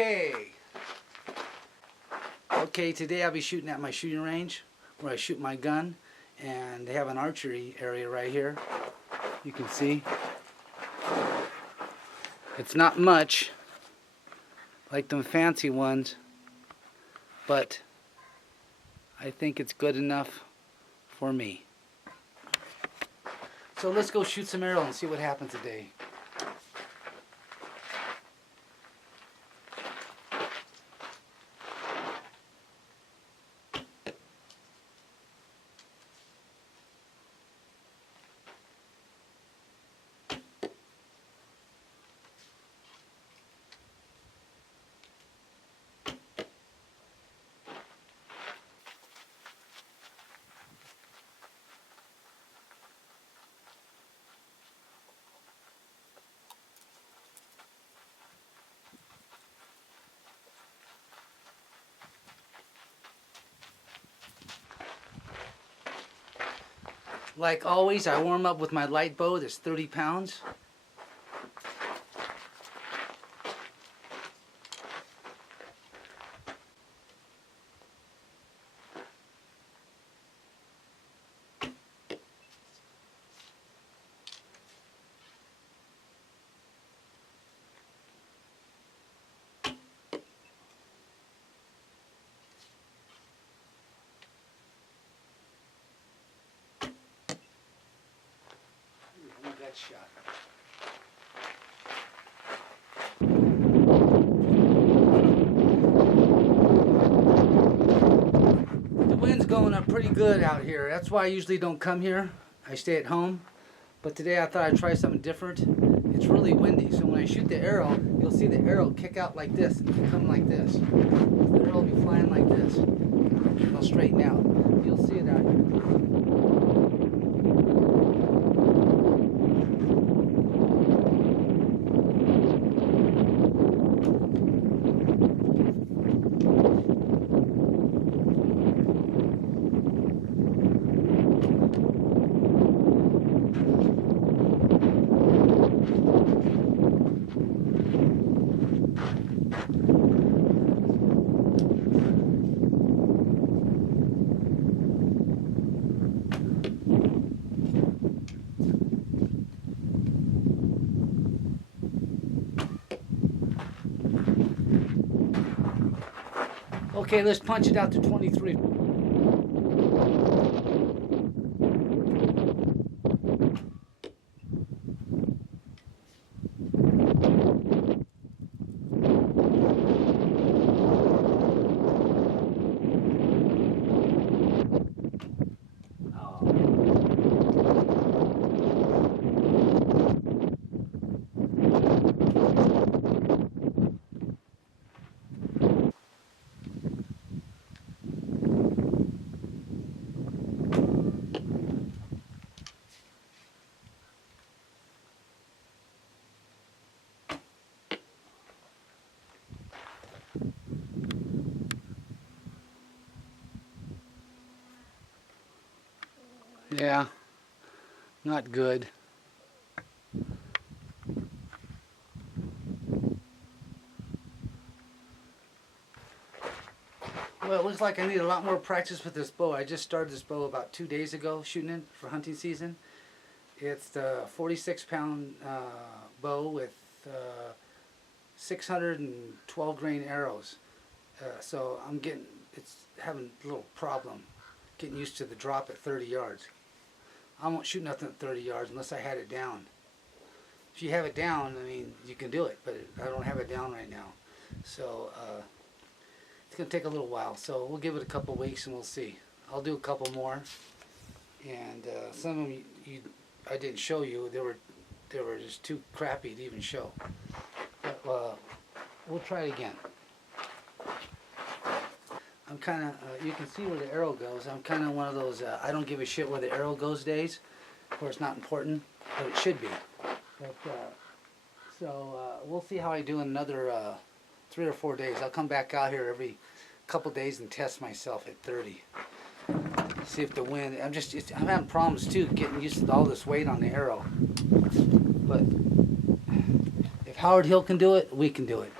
Okay. Okay, today I'll be shooting at my shooting range where I shoot my gun, and they have an archery area right here. You can see. It's not much like them fancy ones, but I think it's good enough for me. So let's go shoot some arrows and see what happens today. Like always, I warm up with my light bow that's 30 pounds. That shot. The wind's going up pretty good out here. That's why I usually don't come here. I stay at home. But today I thought I'd try something different. It's really windy, so when I shoot the arrow, you'll see the arrow kick out like this and come like this. The arrow will be flying like this. It'll straighten out. You'll see it out here. Okay, let's punch it out to 23. Yeah, not good. Well, it looks like I need a lot more practice with this bow. I just started this bow about 2 days ago shooting it for hunting season. It's the 46-pound bow with 612 grain arrows. So it's having a little problem getting used to the drop at 30 yards. I won't shoot nothing at 30 yards unless I had it down. If you have it down, I mean, you can do it, but I don't have it down right now. So it's going to take a little while. So we'll give it a couple weeks and we'll see. I'll do a couple more. And some of them I didn't show you. They were just too crappy to even show. But we'll try it again. I'm kind of, you can see where the arrow goes. I'm kind of one of those, I don't give a shit where the arrow goes days, where it's not important, but it should be. But, we'll see how I do in another 3 or 4 days. I'll come back out here every couple days and test myself at 30. See if the wind, I'm having problems too, getting used to all this weight on the arrow. But if Howard Hill can do it, we can do it.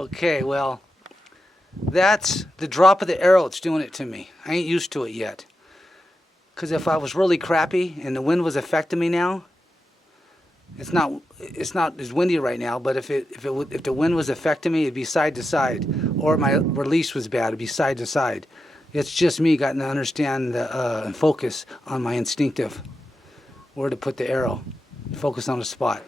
Okay, well, that's the drop of the arrow that's doing it to me. I ain't used to it yet. Because if I was really crappy and the wind was affecting me now, it's not as windy right now, but if the wind was affecting me, it'd be side to side, or my release was bad, it'd be side to side. It's just me getting to understand and focus on my instinctive where to put the arrow, focus on a spot.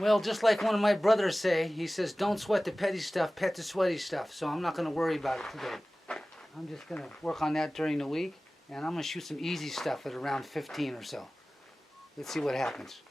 Well, just like one of my brothers say, he says, don't sweat the petty stuff, pet the sweaty stuff. So I'm not going to worry about it today. I'm just going to work on that during the week, and I'm going to shoot some easy stuff at around 15 or so. Let's see what happens.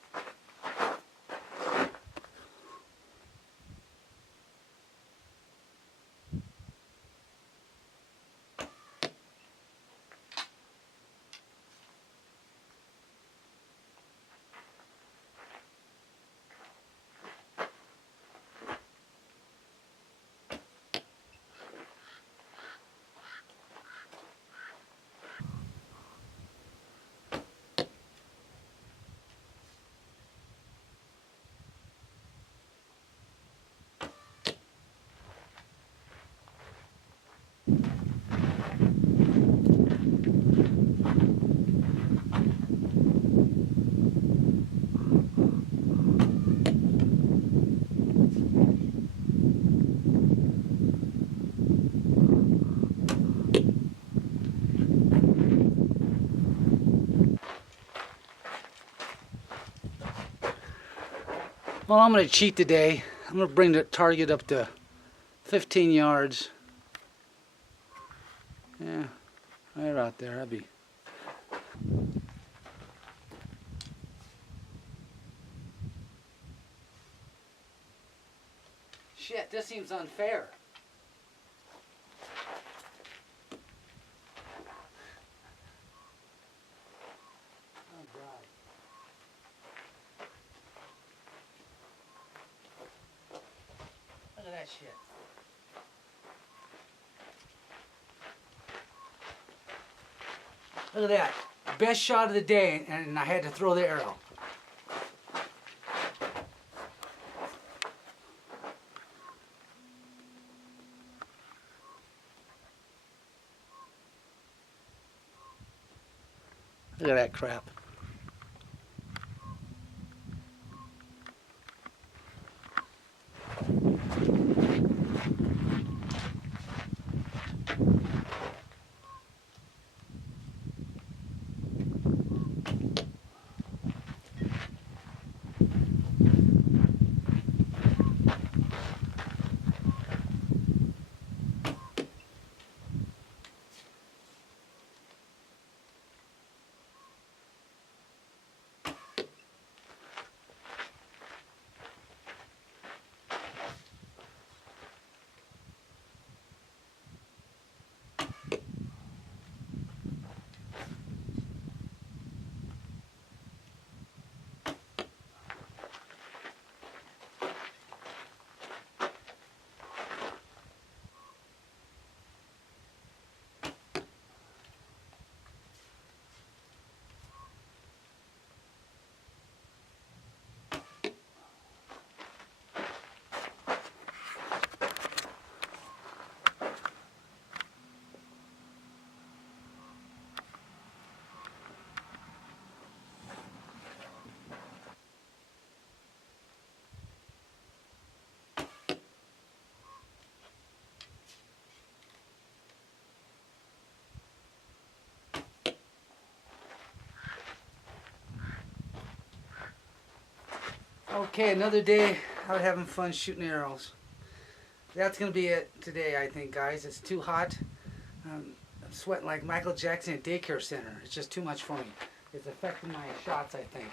Well, I'm going to cheat today. I'm going to bring the target up to 15 yards. Yeah, right out there. That'd be... Shit, this seems unfair. Oh, God. Look at that shit. Look at that. Best shot of the day, and I had to throw the arrow. Look at that crap. Okay, another day out having fun shooting arrows. That's going to be it today, I think, guys. It's too hot. I'm sweating like Michael Jackson at daycare center. It's just too much for me. It's affecting my shots, I think.